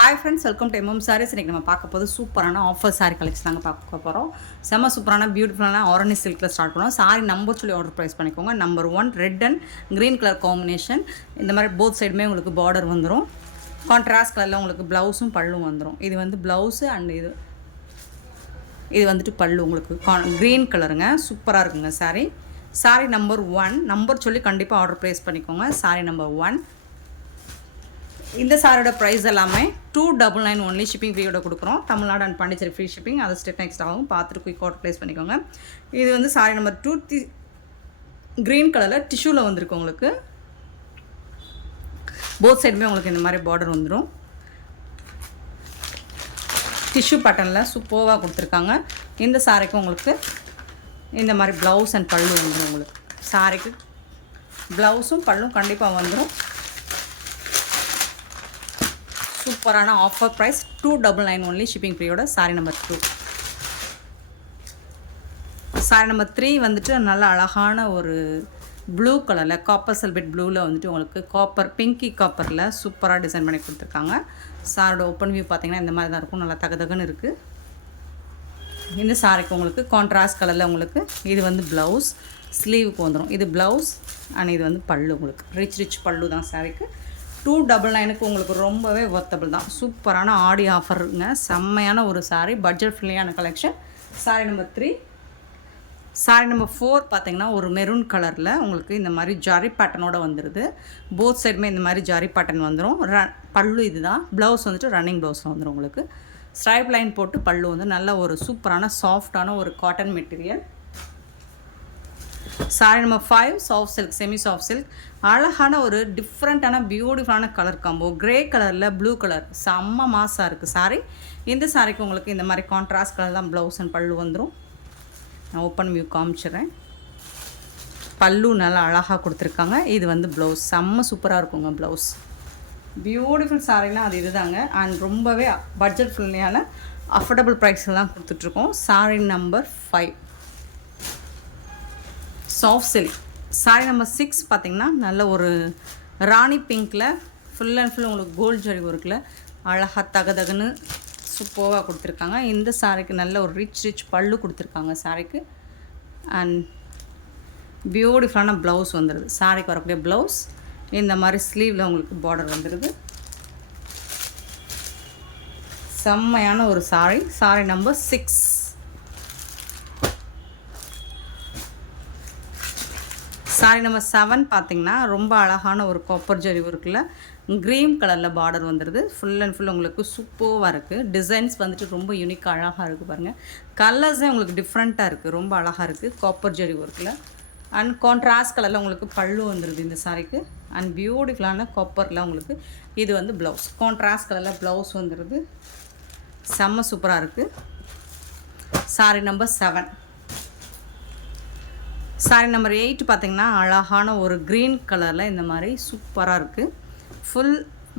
Hi friends welcome to MM saris இன்றைக்கி நம்ம பார்க்க போது சூப்பரான ஆஃபர் சாரி கலெக்ஷன் தாங்க பார்க்க போகிறோம் செம்ம சூப்பரான பியூட்டிஃபுல்லான ஆரணி சில்கில் ஸ்டார்ட் பண்ணுவோம். சாரி நம்பர் சொல்லி ஆர்டர் ப்ரைஸ் பண்ணிக்கோங்க. Number one red and green colour combination இந்த மாதிரி போத் சைடுமே உங்களுக்கு பார்டர் வந்துடும் கான்ட்ராஸ்ட் கலரில் உங்களுக்கு ப்ளவுஸும் பல்லும் வந்துடும் இது வந்து ப்ளவுஸு அண்ட் இது இது வந்துட்டு பல்லு உங்களுக்கு. கான் க்ரீன் கலருங்க சூப்பராக இருக்குங்க sari sari number one number சொல்லி கண்டிப்பாக ஆர்டர் ப்ளேஸ் பண்ணிக்கோங்க. சாரி நம்பர் ஒன் இந்த சாரோட ப்ரைஸ் எல்லாமே two double nine only shipping ஃப்ரீயோட கொடுக்குறோம். Tamil Nadu and Pondicherry free shipping அது ஸ்டெப் நெக்ஸ்ட் ஆகும். பார்த்துட்டு குயிக் ஆர்டர் ப்ளேஸ் பண்ணிக்கோங்க. இது வந்து sari number two the green கலரில் டிஷ்யூவில் வந்திருக்கு உங்களுக்கு. போத் சைடுமே உங்களுக்கு இந்த மாதிரி பார்டர் வந்துடும் டிஷ்யூ பட்டனில் சூப்பர்வாக கொடுத்துருக்காங்க. இந்த சாரிக்கு உங்களுக்கு இந்த மாதிரி ப்ளவுஸ் அண்ட் பல்லு வந்துடும் உங்களுக்கு. சாரிக்கு ப்ளவுஸும் பல்லும் கண்டிப்பாக வந்துடும் சூப்பரான offer price two double nine only shipping ஃப்ரீயோட sari number two sari number three வந்துட்டு நல்ல அழகான ஒரு ப்ளூ கலரில் காப்பர் செல்பெட் ப்ளூவில் வந்துட்டு உங்களுக்கு காப்பர் பிங்கி காப்பரில் சூப்பராக டிசைன் பண்ணி கொடுத்துருக்காங்க. சாரோட ஓப்பன் வியூ பார்த்தீங்கன்னா இந்த மாதிரி தான் இருக்கும். நல்லா தகதகன்னு இருக்குது இந்த சாரிக்கு உங்களுக்கு கான்ட்ராஸ்ட் கலரில் உங்களுக்கு இது வந்து ப்ளவுஸ் ஸ்லீவுக்கு வந்துடும் இது ப்ளவுஸ் அண்ட் இது வந்து பல்லு உங்களுக்கு. ரிச் ரிச் பல்லு தான் சாரிக்கு டூ டபுள் நைனுக்கு உங்களுக்கு ரொம்பவே ஒர்த்தபிள் தான். சூப்பரான ஆடி ஆஃபருங்க. செம்மையான ஒரு sari budget ஃப்ரெண்ட்லியான collection sari number three sari number four பார்த்தீங்கன்னா ஒரு மெரூன் கலரில் உங்களுக்கு இந்த மாதிரி ஜாரி பேட்டர்னோட வந்துடுது போத் சைடுமே இந்த மாதிரி ஜாரி பேட்டர்ன் வந்துடும் ர பல்லு இதுதான். ப்ளவுஸ் வந்துட்டு ரன்னிங் ப்ளவுஸ் வந்துடும் உங்களுக்கு. ஸ்ட்ரைப் லைன் போட்டு பல்லு வந்து நல்ல ஒரு சூப்பரான சாஃப்டான ஒரு cotton material sari number five soft silk semi soft silk அழகான ஒரு டிஃப்ரெண்ட்டான பியூட்டிஃபுல்லான கலர் காம்போ கிரே கலரில் ப்ளூ கலர் செம்ம மாசாக இருக்குது சாரி இந்த சாரிக்கு உங்களுக்கு இந்த மாதிரி கான்ட்ராஸ்ட் கலர் தான் ப்ளவுஸ் அண்ட் பல்லு வந்துடும் நான் ஓப்பன் வியூ காமிச்சிடுறேன். பல்லு நல்லா அழகாக கொடுத்துருக்காங்க. இது வந்து ப்ளவுஸ் செம்ம சூப்பராக இருக்குங்க ப்ளவுஸ் பியூட்டிஃபுல் சாரினா அது இதுதாங்க. அண்ட் ரொம்பவே பட்ஜெட் ஃபுல்லியான அஃபோர்டபுள் ப்ரைஸில் தான் கொடுத்துட்ருக்கோம் sari number five soft silk sari number six பார்த்திங்கன்னா நல்ல ஒரு ராணி பிங்க்கில் ஃபுல் அண்ட் ஃபுல் உங்களுக்கு கோல்டு ஜரி ஒர்க்கில் அழகாக தகதகன்னு சூப்பராக கொடுத்துருக்காங்க. இந்த சாரிக்கு நல்ல ஒரு ரிச் ரிச் பல்லு கொடுத்துருக்காங்க சாரிக்கு. அண்ட் பியூட்டிஃபுல்லான ப்ளவுஸ் வந்துடுது சாரிக்கு வரக்கூடிய ப்ளவுஸ் இந்த மாதிரி ஸ்லீவில் உங்களுக்கு பார்டர் வந்துடுது செம்மையான ஒரு sari sari number six sari number seven பார்த்தீங்கன்னா ரொம்ப அழகான ஒரு காப்பர் ஜரி ஒர்க்கில் க்ரீன் கலரில் பார்டர் வந்துடுது ஃபுல் அண்ட் ஃபுல் உங்களுக்கு சூப்பராக இருக்குது டிசைன்ஸ் வந்துட்டு ரொம்ப யூனிக் அழகாக இருக்குது பாருங்கள் கலர்ஸே உங்களுக்கு டிஃப்ரெண்ட்டாக இருக்குது ரொம்ப அழகாக இருக்குது காப்பர் ஜரி ஒர்க்கில் அண்ட் கான்ட்ராஸ்ட் கலரில் உங்களுக்கு பல்லு வந்துடுது இந்த சாரிக்கு அண்ட் பியூட்டிஃபுல்லான காப்பரில் உங்களுக்கு இது வந்து ப்ளவுஸ் கான்ட்ராஸ்ட் கலரில் ப்ளவுஸ் வந்துடுது செம்ம சூப்பராக இருக்குது sari number seven sari number eight பார்த்திங்கன்னா அழகான ஒரு க்ரீன் கலரில் இந்த மாதிரி சூப்பராக இருக்குது ஃபுல்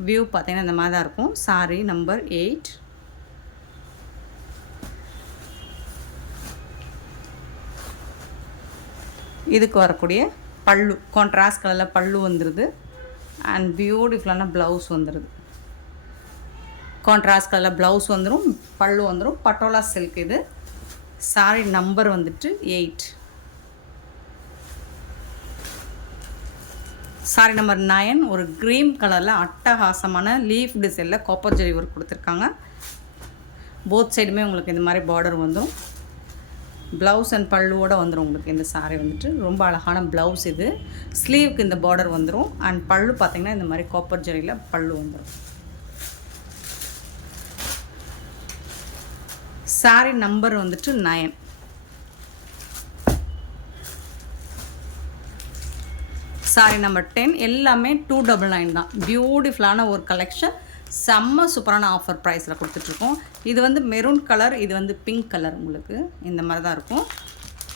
வியூ பார்த்திங்கன்னா இந்த மாதிரி தான் இருக்கும். சாரி நம்பர் எயிட் இதுக்கு வரக்கூடிய பல்லு கான்ட்ராஸ்ட் கலரில் பல்லு வந்துடுது அண்ட் பியூட்டிஃபுல்லான ப்ளவுஸ் வந்துடுது கான்ட்ராஸ்ட் கலரில் ப்ளவுஸ் வந்துடும் பல்லு வந்துடும் பட்டோலா சில்க் இது. சாரி நம்பர் வந்துட்டு எயிட் சாரி நம்பர் நயன் ஒரு க்ரீம் கலரில் அட்டகாசமான லீஃப் டிசைனில் காப்பர் ஜெரி ஒர்க் கொடுத்துருக்காங்க. போத் சைடுமே உங்களுக்கு இந்த மாதிரி பார்டர் வந்துடும் ப்ளவுஸ் அண்ட் பல்லுவோடு வந்துடும் உங்களுக்கு இந்த சாரீ வந்துட்டு. ரொம்ப அழகான ப்ளவுஸ் இது. ஸ்லீவுக்கு இந்த பார்டர் வந்துடும் அண்ட் பல்லு பார்த்திங்கன்னா இந்த மாதிரி காப்பர் ஜெரியில் பல்லு வந்துடும் சாரீ நம்பர் வந்துட்டு நயன் சாரி நம்பர் டென் எல்லாமே டூ டபுள் நைன் தான். பியூட்டிஃபுல்லான ஒரு கலெக்ஷன் செம்ம சூப்பரான ஆஃபர் ப்ரைஸில் கொடுத்துட்ருக்கோம். இது வந்து மெரூன் கலர் இது வந்து பிங்க் கலர் உங்களுக்கு. இந்த மாதிரி தான் இருக்கும்.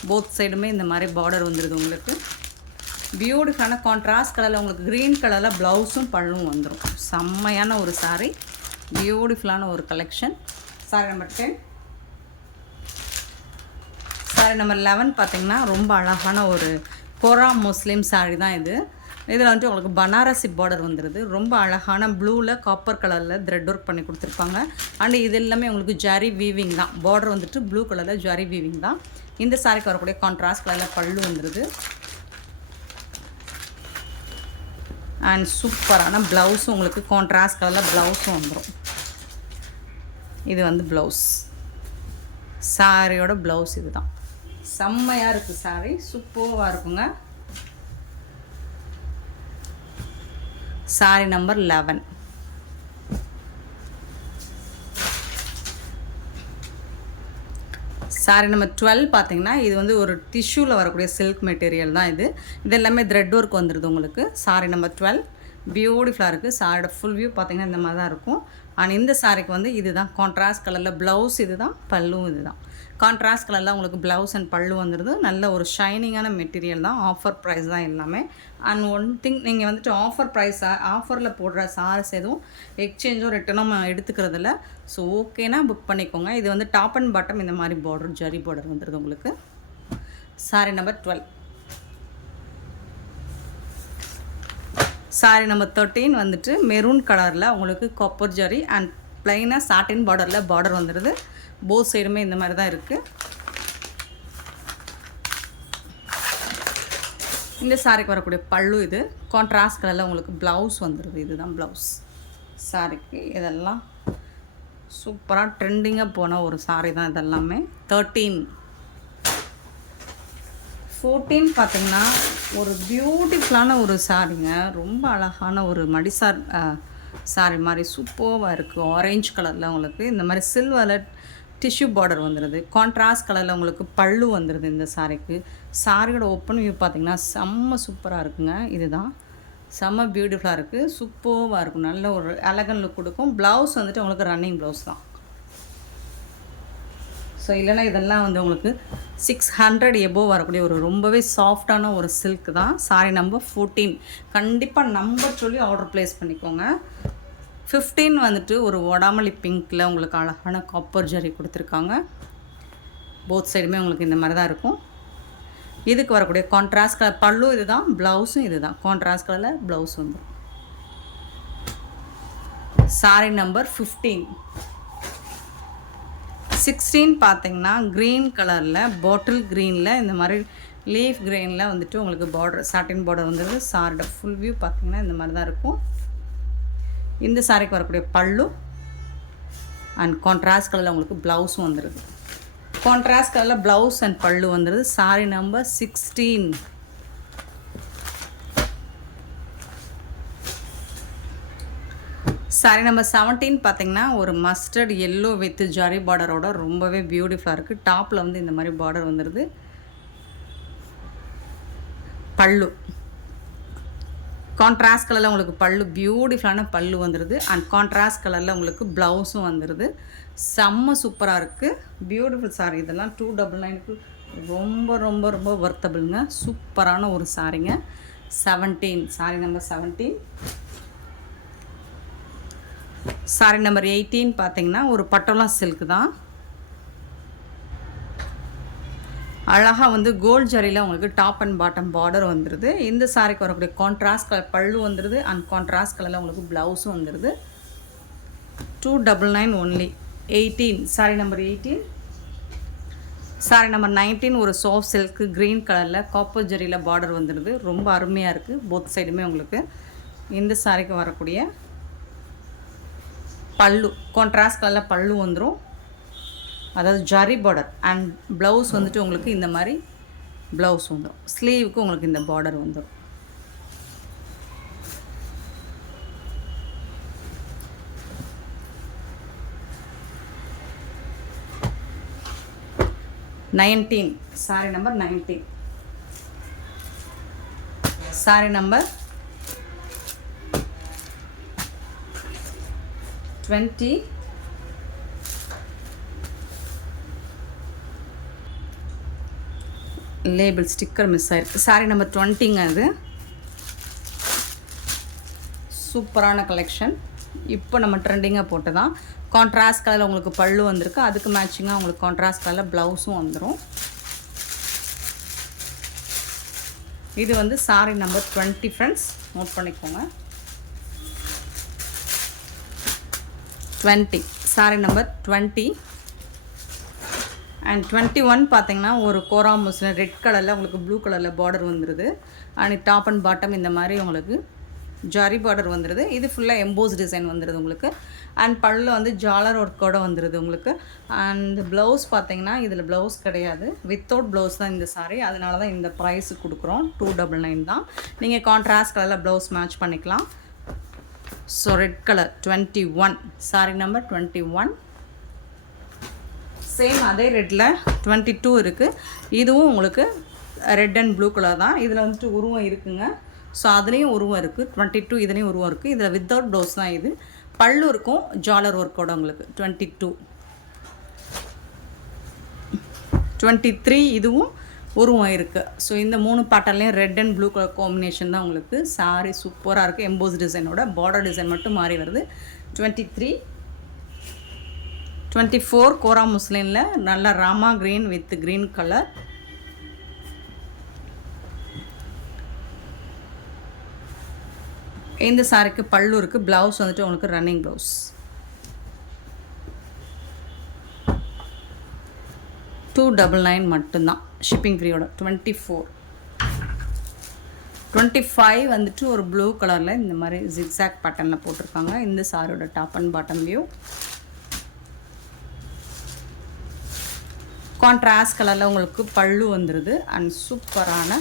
போத் சைடுமே இந்த மாதிரி பார்டர் வந்துடுது உங்களுக்கு. பியூட்டிஃபுல்லான கான்ட்ராஸ்ட் கலரில் உங்களுக்கு க்ரீன் கலரில் ப்ளவுஸும் பல்லும் வந்துடும் செம்மையான ஒரு சாரீ பியூட்டிஃபுல்லான ஒரு collection sari number ten sari number eleven பார்த்திங்கன்னா ரொம்ப அழகான ஒரு கொரா முஸ்லீம் சாரீ தான் இது. இதில் வந்துட்டு உங்களுக்கு பனாரசி பார்டர் வந்துடுது ரொம்ப அழகான ப்ளூவில் காப்பர் கலரில் த்ரெட் ஒர்க் பண்ணி கொடுத்துருப்பாங்க. அண்ட் இது எல்லாமே உங்களுக்கு ஜரி வீவிங் தான். பார்டர் வந்துட்டு ப்ளூ கலரில் ஜரி வீவிங் தான். இந்த சாரிக்கு வரக்கூடிய கான்ட்ராஸ்ட் கலரில் பல்லு வந்துடுது அண்ட் சூப்பரான ப்ளவுஸும் உங்களுக்கு கான்ட்ராஸ்ட் கலரில் ப்ளவுஸும் வந்துடும் இது வந்து ப்ளவுஸ் சாரியோட ப்ளவுஸ் இது தான். செம்மையாக இருக்குது சாரி சூப்பராக இருக்குங்க. Sari number eleven. Sari number twelve பார்த்தீங்கன்னா இது வந்து ஒரு டிஷ்யூவில் வரக்கூடிய சில்க் மெட்டீரியல் தான் இது. இது எல்லாமே த்ரெட் ஒர்க் வந்துடுது உங்களுக்கு. Sari number twelve. பியூட்டிஃபுல்லாக இருக்குது சாரியோட ஃபுல் வியூ பார்த்தீங்கன்னா இந்த மாதிரி தான் இருக்கும். அண்ட் இந்த சாரிக்கு வந்து இதுதான். கான்ட்ராஸ்ட் கலரில் ப்ளவுஸ் இது தான் பல்லும் இது தான் கான்ட்ராஸ்ட் கலரில் உங்களுக்கு ப்ளவுஸ் அண்ட் பல்லு வந்துடுது நல்ல ஒரு ஷைனிங்கான மெட்டீரியல் தான். ஆஃபர் ப்ரைஸ் தான் எல்லாமே. அண்ட் ஒன் திங் நீங்கள் வந்துட்டு ஆஃபர் ப்ரைஸ் ஆஃபரில் போடுற சாரீஸ் எதுவும் எக்ஸ்சேஞ்சோ ரிட்டனோ எடுத்துக்கிறதில்ல. ஸோ ஓகேனா புக் பண்ணிக்கோங்க. இது வந்து டாப் அண்ட் பாட்டம் இந்த மாதிரி பார்டர் ஜரி பார்டர் வந்துடுது உங்களுக்கு. Sari number twelve sari number thirteen வந்துட்டு மெரூன் கலரில் உங்களுக்கு கொப்பர் ஜரி அண்ட் ப்ளைனாக சாட்டின் பார்டரில் பார்டர் வந்துடுது போத் சைடுமே இந்த மாதிரி தான் இருக்குது இந்த சாரிக்கு வரக்கூடிய பல்லு இது. கான்ட்ராஸ்ட் கலரில் உங்களுக்கு ப்ளவுஸ் வந்துடுது இதுதான் ப்ளவுஸ் சாரிக்கு இதெல்லாம் சூப்பராக ட்ரெண்டிங்காக போன ஒரு சாரி தான் இதெல்லாமே. தேர்ட்டீன் ஃபோர்டீன் பார்த்தீங்கன்னா ஒரு பியூட்டிஃபுல்லான ஒரு சாரிங்க ரொம்ப அழகான ஒரு மடிசார் சாரி மாதிரி சூப்பராக இருக்குது ஆரேஞ்ச் கலரில் உங்களுக்கு இந்த மாதிரி சில்வரில் டிஷ்யூ பார்டர் வந்துடுது கான்ட்ராஸ்ட் கலரில் உங்களுக்கு பல்லு வந்துடுது இந்த சாரிக்கு சாரியோட ஓப்பன் வியூ பார்த்தீங்கன்னா செம்ம சூப்பராக இருக்குங்க. இதுதான். செம்ம பியூட்டிஃபுல்லாக இருக்குது சூப்பராக இருக்கும். நல்ல ஒரு அழகன் லுக் கொடுக்கும். ப்ளவுஸ் வந்துட்டு உங்களுக்கு ரன்னிங் ப்ளவுஸ் தான். ஸோ இல்லைனா இதெல்லாம் வந்து உங்களுக்கு சிக்ஸ் ஹண்ட்ரட் எபோவ் வரக்கூடிய ஒரு ரொம்பவே சாஃப்டான ஒரு சில்க் தான். சாரி நம்பர் ஃபோர்டீன் கண்டிப்பாக நம்பர் சொல்லி ஆர்டர் ப்ளேஸ் பண்ணிக்கோங்க. ஃபிஃப்டீன் வந்துட்டு ஒரு ஒடாமலி பிங்க்கில் உங்களுக்கு அழகான காப்பர் ஜரி கொடுத்துருக்காங்க. போத் சைடுமே உங்களுக்கு இந்த மாதிரி தான் இருக்கும். இதுக்கு வரக்கூடிய கான்ட்ராஸ்ட் கலர் பல்லும் இது தான் ப்ளவுஸும் இது தான் கான்ட்ராஸ்ட் கலரில் ப்ளவுஸ் வந்துடும் சாரி நம்பர் ஃபிஃப்டீன் சிக்ஸ்டீன் பார்த்தீங்கன்னா க்ரீன் கலரில் பாட்டில் க்ரீனில் இந்த மாதிரி லீஃப் க்ரீனில் வந்துட்டு உங்களுக்கு பார்டர் சாட்டின் பார்டர் வந்துடுது சாரோட ஃபுல் வியூ பார்த்தீங்கன்னா இந்த மாதிரி தான் இருக்கும். இந்த சாரிக்கு வரக்கூடிய பல்லு அண்ட் கான்ட்ராஸ்ட் கலரில் உங்களுக்கு ப்ளவுஸும் வந்துடுது கான்ட்ராஸ்ட் கலரில் ப்ளவுஸ் அண்ட் பல்லு வந்துடுது sari number sixteen sari number seventeen பார்த்தீங்கன்னா ஒரு மஸ்டர்ட் எல்லோ வித் ஜரி பார்டரோட ரொம்பவே பியூட்டிஃபுல்லாக இருக்குது டாப்பில் வந்து இந்த மாதிரி பார்டர் வந்துடுது பல்லு. கான்ட்ராஸ்ட் கலரில் உங்களுக்கு பல்லு பியூட்டிஃபுல்லான பல்லு வந்துடுது அண்ட் கான்ட்ராஸ்ட் கலரில் உங்களுக்கு ப்ளவுஸும் வந்துடுது செம்ம சூப்பராக இருக்குது பியூட்டிஃபுல் சாரி இதெல்லாம் டூ டபுள் நைனுக்கு ரொம்ப ரொம்ப ரொம்ப ஒர்த்தபிளுங்க சூப்பரான ஒரு சாரிங்க. Seventeen sari number seventeen sari number eighteen பார்த்தீங்கன்னா ஒரு பட்டோலா சில்க் தான். அழகாக வந்து கோல்ட் ஜரியில் உங்களுக்கு டாப் அண்ட் பாட்டம் பார்டர் வந்துடுது இந்த சாரிக்கு வரக்கூடிய கான்ட்ராஸ்ட் கலர் பல்லு வந்துடுது அண்ட் கான்ட்ராஸ்ட் கலரில் உங்களுக்கு ப்ளவுஸும் வந்துடுது two double nine only eighteen sari number eighteen sari number nineteen ஒரு சாஃப்ட் சில்க்கு க்ரீன் கலரில் காப்பர் ஜரியில் பார்டர் வந்துடுது ரொம்ப அருமையாக இருக்குது போத் சைடுமே உங்களுக்கு இந்த சாரிக்கு வரக்கூடிய பல்லு கான்ட்ராஸ்ட் கலரில் பல்லு வந்துடும் அதாவது ஜரி பார்டர் அண்ட் ப்ளவுஸ் வந்துட்டு உங்களுக்கு இந்த மாதிரி ப்ளவுஸ் வந்துடும் ஸ்லீவுக்கு உங்களுக்கு இந்த பார்டர் வந்துடும் nineteen sari number nineteen sari number twenty label sticker miss ஆயிருக்கு. சாரி நம்பர் டுவெண்ட்டிங்க அது. சூப்பரான கலெக்ஷன் இப்போ நம்ம ட்ரெண்டிங்காக போட்டு தான் கான்ட்ராஸ்ட் கலரில் உங்களுக்கு பல்லு வந்திருக்கு. அதுக்கு மேட்சிங்காக உங்களுக்கு கான்ட்ராஸ்ட் கலரில் ப்ளவுஸும் வந்துடும் இது வந்து sari number twenty friends note பண்ணிக்கோங்க. Twenty sari number twenty and twenty one பார்த்தீங்கன்னா ஒரு கோரா முஸ்லிம் ரெட் கலரில் உங்களுக்கு ப்ளூ கலரில் பார்டர் வந்துடுது அண்ட் டாப் அண்ட் பாட்டம் இந்த மாதிரி உங்களுக்கு ஜாரி பார்டர் வந்துடுது இது ஃபுல்லாக எம்போஸ் டிசைன் வந்துடுது உங்களுக்கு. அண்ட் பல்லு வந்து ஜாலர் ஒர்க்கோட வந்துடுது உங்களுக்கு. அண்ட் ப்ளவுஸ் பார்த்தீங்கன்னா இதில் ப்ளவுஸ் கிடையாது. வித்தவுட் ப்ளவுஸ் தான் இந்த சாரீ அதனால தான் இந்த ப்ரைஸ் கொடுக்குறோம். டூ டபுள் நைன் தான். நீங்கள் கான்ட்ராஸ்ட் கலரில் ப்ளவுஸ் மேட்ச் பண்ணிக்கலாம். So red colour twenty one sari number twenty one same அதே ரெட்டில் டுவெண்ட்டி டூ இருக்குது இதுவும் உங்களுக்கு ரெட் அண்ட் ப்ளூ கலர் தான். இதில் வந்துட்டு உருவம் இருக்குங்க. ஸோ அதுலேயும் உருவம் இருக்குது டுவெண்ட்டி டூ இதுலேயும் உருவம் இருக்குது இதில் வித்தவுட் ப்ளவுஸ் தான் இது. பல்லு இருக்கும் ஜாலர் ஒர்க்கோட உங்களுக்கு. டுவெண்ட்டி டூ டுவெண்ட்டி த்ரீ இதுவும் உருவம் இருக்குது ஸோ இந்த மூணு பாட்டர்லேயும் red and blue colour combination தான் உங்களுக்கு. சாரி சூப்பராக இருக்குது எம்போஸ் டிசைனோட பார்டர் டிசைன் மட்டும் மாறி வருது. Twenty three twenty four kora முஸ்லீனில் நல்ல rama green with green colour இந்த சாரிக்கு பல்லு இருக்குது ப்ளவுஸ் வந்துட்டு உங்களுக்கு running blouse two double nine மட்டும்தான். ஷிப்பிங் ஃப்ரீயோட டுவெண்ட்டி ஃபோர் டுவெண்ட்டி ஃபைவ் வந்துட்டு ஒரு ப்ளூ கலரில் இந்த மாதிரி ஜிக்ஸாக் பட்டனில் போட்டிருக்காங்க. இந்த சாரியோட top and bottom view contrast கலரில் உங்களுக்கு பல்லு வந்துடுது அண்ட் சூப்பரான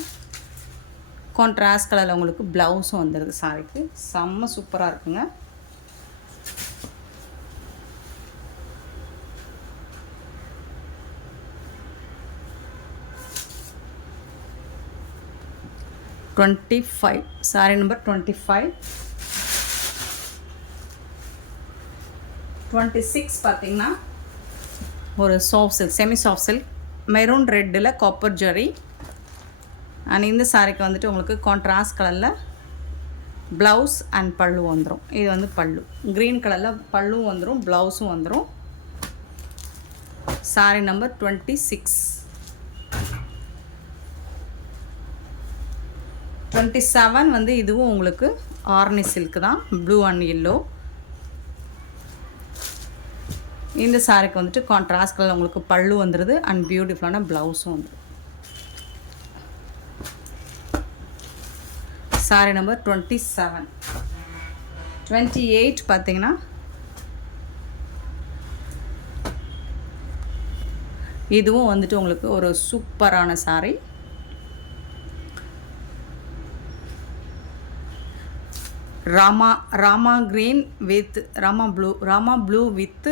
கான்ட்ராஸ்ட் கலரில் உங்களுக்கு ப்ளவுஸும் வந்துடுது சாரிக்கு செம்ம சூப்பராக இருக்குங்க. Twenty five sari number twenty five twenty six பார்த்தீங்கன்னா ஒரு soft silk semi soft silk maroon ரெட்டில் காப்பர் ஜரி அண்ட் இந்த சாரிக்கு வந்துட்டு உங்களுக்கு கான்ட்ராஸ்ட் கலரில் ப்ளவுஸ் அண்ட் பல்லு வந்துடும் இது வந்து பல்லு. க்ரீன் கலரில் பல்லும் வந்துடும் ப்ளவுஸும் வந்துடும் sari number twenty six twenty seven வந்து இதுவும் உங்களுக்கு ஆர்னி சில்க் தான் ப்ளூ அண்ட் எல்லோ இந்த சாரிக்கு வந்துட்டு கான்ட்ராஸ்ட் கலர் உங்களுக்கு பல்லு வந்துடுது அண்ட் பியூட்டிஃபுல்லான ப்ளவுஸும் வந்துடும் sari number twenty seven twenty eight பார்த்தீங்கன்னா இதுவும் வந்துட்டு உங்களுக்கு ஒரு சூப்பரான sari rama rama green with rama blue rama blue with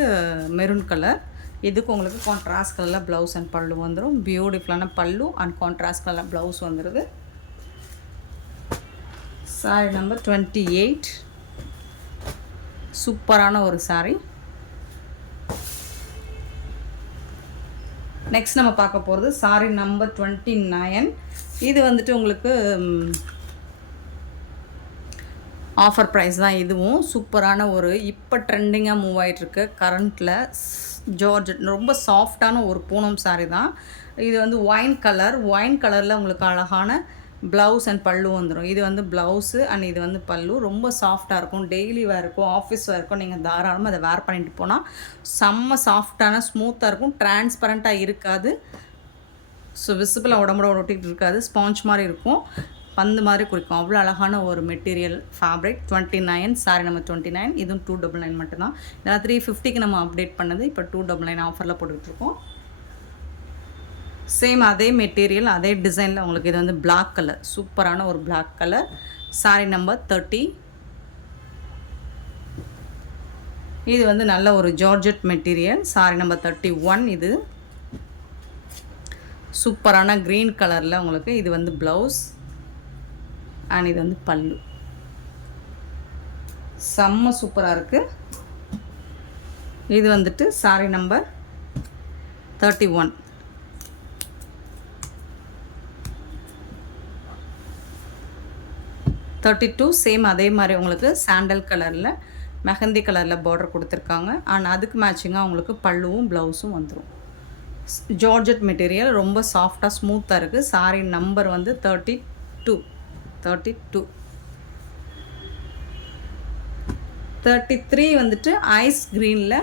maroon colour இதுக்கு உங்களுக்கு கான்ட்ராஸ்ட் கலரில் ப்ளவுஸ் அண்ட் பல்லு வந்துடும் பியூட்டிஃபுல்லான பல்லு அண்ட் கான்ட்ராஸ்ட் கலரில் ப்ளவுஸ் வந்துடுது சாரி நம்பர் டுவெண்ட்டி எயிட் சூப்பரான ஒரு சாரி நெக்ஸ்ட் நம்ம பார்க்க போகிறது சாரி நம்பர் டுவெண்ட்டி நைன் இது வந்துட்டு உங்களுக்கு ஆஃபர் ப்ரைஸ் தான் இதுவும். சூப்பரான ஒரு இப்போ ட்ரெண்டிங்காக மூவ் ஆகிட்டுருக்கு கரண்ட்டில் ஜார்ஜ் ரொம்ப சாஃப்டான ஒரு பூனம் சாரி தான். இது வந்து ஒயின் கலர் ஒயின் கலரில் உங்களுக்கு அழகான ப்ளவுஸ் அண்ட் பல்லு வந்துடும் இது வந்து ப்ளவுஸு அண்ட் இது வந்து பல்லு. ரொம்ப சாஃப்டாக இருக்கும். டெய்லி வேர் இருக்கும் ஆஃபீஸ் வேர் இருக்கும் நீங்கள் தாராளமாக அதை வேர் பண்ணிட்டு போனால் செம்ம சாஃப்டான ஸ்மூத்தாக இருக்கும். டிரான்ஸ்பரண்ட்டாக இருக்காது. ஸோ விசிபிளாக உடம்போட ஒட்டிகிட்டு இருக்காது. ஸ்பாஞ்ச் மாதிரி இருக்கும். பந்து மாதிரி குறிக்கும். அவ்வளோ அழகான ஒரு material fabric twenty nine sari நம்ம டுவெண்ட்டி நைன் இதுவும் டூ டபுள் நைன் மட்டும்தான். இதெல்லாம் த்ரீ ஃபிஃப்டிக்கு நம்ம அப்டேட் பண்ணது. இப்போ டூ டபுள் நைன் ஆஃபரில் போட்டுட்ருக்கோம் சேம் அதே மெட்டீரியல் அதே டிசைனில் உங்களுக்கு இது வந்து பிளாக் கலர் சூப்பரான ஒரு black colour sari number thirty இது வந்து நல்ல ஒரு georgette material sari number thirty one இது. சூப்பரான க்ரீன் கலரில் உங்களுக்கு இது வந்து ப்ளவுஸ் அண்ட் இது வந்து பல்லு. செம்ம சூப்பராக இருக்குது இது வந்துட்டு sari number thirty one thirty two same அதே மாதிரி உங்களுக்கு சாண்டல் கலரில் மெஹந்தி கலரில் பார்டர் கொடுத்துருக்காங்க. அண்ட் அதுக்கு மேட்சிங்காக உங்களுக்கு பல்லுவும் ப்ளவுஸும் வந்துடும் ஜார்ஜட் மெட்டீரியல் ரொம்ப சாஃப்டாக ஸ்மூத்தாக இருக்குது சாரி நம்பர் வந்து thirty two thirty two thirty three வந்துட்டு ஐஸ் க்ரீனில்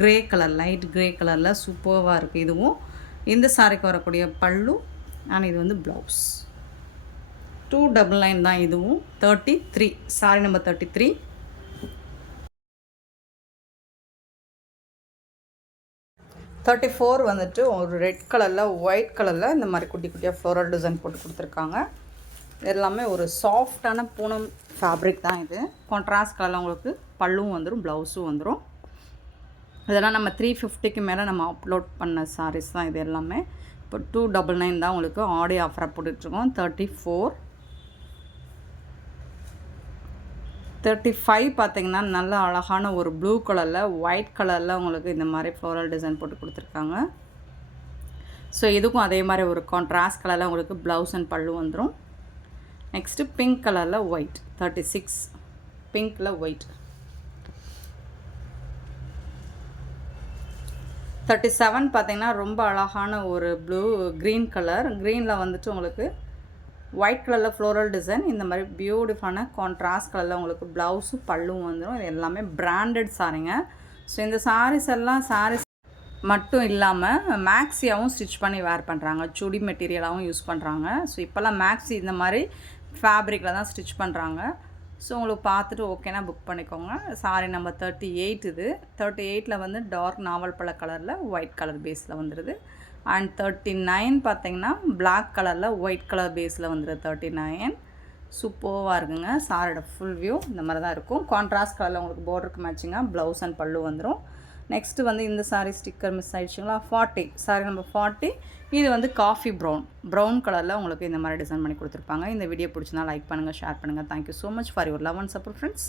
க்ரே கலர் லைட் க்ரே கலரில் சூப்பர்வாக இருக்குது இதுவும். இந்த சாரிக்கு வரக்கூடிய பல்லு அண்ட் இது வந்து ப்ளவுஸ் டூ டபுள் நைன் தான் இதுவும். Thirty three sari number thirty three thirty four வந்துட்டு ஒரு ரெட் கலரில் ஒயிட் கலரில் இந்த மாதிரி குட்டி குட்டியாக ஃப்ளோரல் டிசைன் போட்டு கொடுத்துருக்காங்க. எல்லாமே ஒரு சாஃப்டான பூனம் ஃபேப்ரிக் தான் இது. கான்ட்ராஸ்ட் கலரில் உங்களுக்கு பல்லும் வந்துடும் ப்ளவுஸும் வந்துடும் இதெல்லாம் நம்ம த்ரீ ஃபிஃப்டிக்கு மேலே நம்ம அப்லோட் பண்ண சாரீஸ் தான் இது எல்லாமே. இப்போ டூ டபுள் நைன் தான் உங்களுக்கு ஆடி ஆஃபராக போட்டுட்ருக்கோம். தேர்ட்டி ஃபோர் தேர்ட்டி ஃபைவ் பார்த்தீங்கன்னா நல்ல அழகான ஒரு ப்ளூ கலரில் ஒயிட் கலரில் உங்களுக்கு இந்த மாதிரி ஃப்ளோரல் டிசைன் போட்டு கொடுத்துருக்காங்க. ஸோ இதுக்கும் அதே மாதிரி ஒரு கான்ட்ராஸ்ட் கலரில் உங்களுக்கு ப்ளவுஸ் அண்ட் பல்லு வந்துடும் நெக்ஸ்ட்டு பிங்க் கலரில் ஒயிட் தேர்ட்டி சிக்ஸ் பிங்க்கில் ஒயிட் தேர்ட்டி செவன் பார்த்தீங்கன்னா ரொம்ப அழகான ஒரு ப்ளூ க்ரீன் கலர் க்ரீனில் வந்துட்டு உங்களுக்கு ஒயிட் கலரில் ஃப்ளோரல் டிசைன் இந்த மாதிரி பியூட்டிஃபான கான்ட்ராஸ்ட் கலரில் உங்களுக்கு ப்ளவுஸும் பல்லும் வந்துடும் இது எல்லாமே பிராண்டட் சாரீங்க ஸோ இந்த சாரீஸ் எல்லாம் சாரீஸ் மட்டும் இல்லாமல் மேக்ஸியாகவும் ஸ்டிச் பண்ணி வேர் பண்ணுறாங்க சுடி மெட்டீரியலாகவும் யூஸ் பண்ணுறாங்க ஸோ இப்போல்லாம் மேக்ஸி இந்த மாதிரி ஃபேப்ரிக்கில் தான் ஸ்டிச் பண்ணுறாங்க ஸோ உங்களுக்கு பார்த்துட்டு ஓகேனா புக் பண்ணிக்கோங்க. சாரி நம்பர் தேர்ட்டி எயிட் இது. தேர்ட்டி எயிட்டில் வந்து டார்க் நாவல் பழ கலரில் ஒயிட் கலர் பேஸில் வந்துடுது அண்ட் தேர்ட்டி நைன் பார்த்தீங்கன்னா பிளாக் கலரில் ஒயிட் கலர் பேஸில் வந்துடுது தேர்ட்டி நைன் சூப்பர்வாக இருக்குங்க. சாரோட ஃபுல் வியூ இந்த மாதிரி தான் இருக்கும். கான்ட்ராஸ்ட் கலரில் உங்களுக்கு பார்டருக்கு மேட்சிங்காக ப்ளவுஸ் அண்ட் பல்லு வந்துடும் நெக்ஸ்ட்டு வந்து இந்த சாரீ ஸ்டிக்கர் மிஸ் ஆகிடுச்சிங்களா ஃபார்ட்டி சாரி நம்பர் ஃபார்ட்டி இது வந்து காஃபி ப்ரௌன் ப்ரௌன் கலரில் உங்களுக்கு இந்த மாதிரி டிசைன் பண்ணி கொடுத்துருப்பாங்க. இந்த வீடியோ பிடிச்சினா லைக் பண்ணுங்கள் ஷேர் பண்ணுங்கள் thank you so much for your love and support friends